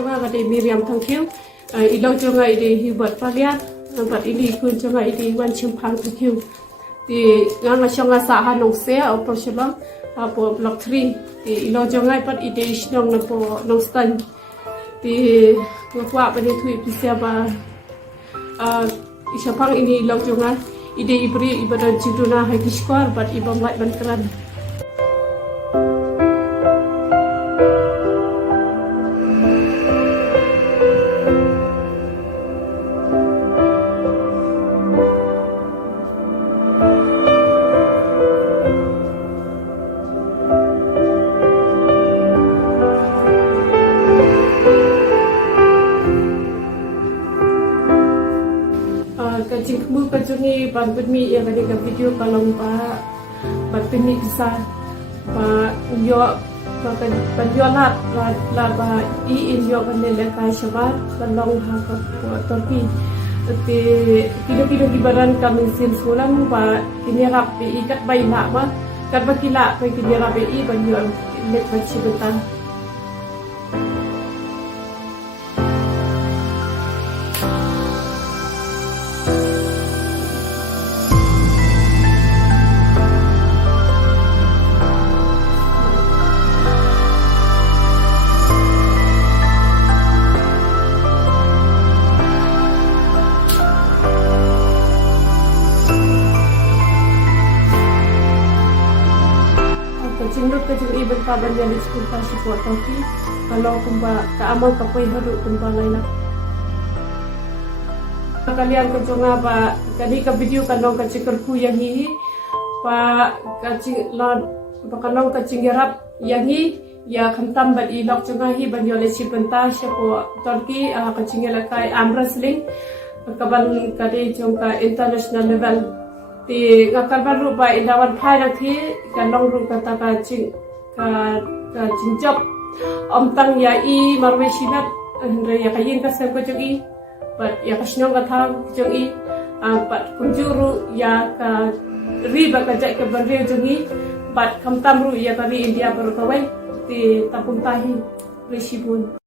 jonga ga de Miriam Thangkhiu ilo jonga ide Hubert Palia bat ini kun jonga ide Wan Chimpang Thangkhiu di nganga jonga sa hanong se opo shalom apo block 3 di ilo jonga pat ide isnong na po nong stan di ngwa pa ni thui pisia ba isapang ini ilo jonga ide ibri ibadan cinduna hagiskor bat ibam lai bankeran. Kajing kamu kajungi bantu mi yang ada video kalau bantu mi bisa yo penjualan laba in yo kan lekai syabat long ha Turki kilo badan kami sin sulam kini rap ikat bayi nak kat bakila kini rap banjual lek baci betan. Cingdut kajing iban paban yang disebut support Turki kalau kumba keamal kapoy hadut kumba lain. Kalian kejonga ba kadi ka video kanong kacikerku yang hi pa kacing lon kanong kacinggerap yang hi ya khantam ba ilok jonga hi ban yole sibenta syapo Turki kacingela kai arm wrestling kaban kadi jongka international level di ngakal baru ba indawan phai nak thi kanong ru kata ka cingjop om tang ya i marwe sinat andre ya kayin ka sel ko jogi but ya kasnong ka thang jogi but kunjuru ya ka riba ka jai ka banre jogi but kamtam ru ya kami India baru kawai di tapung tahi resibun.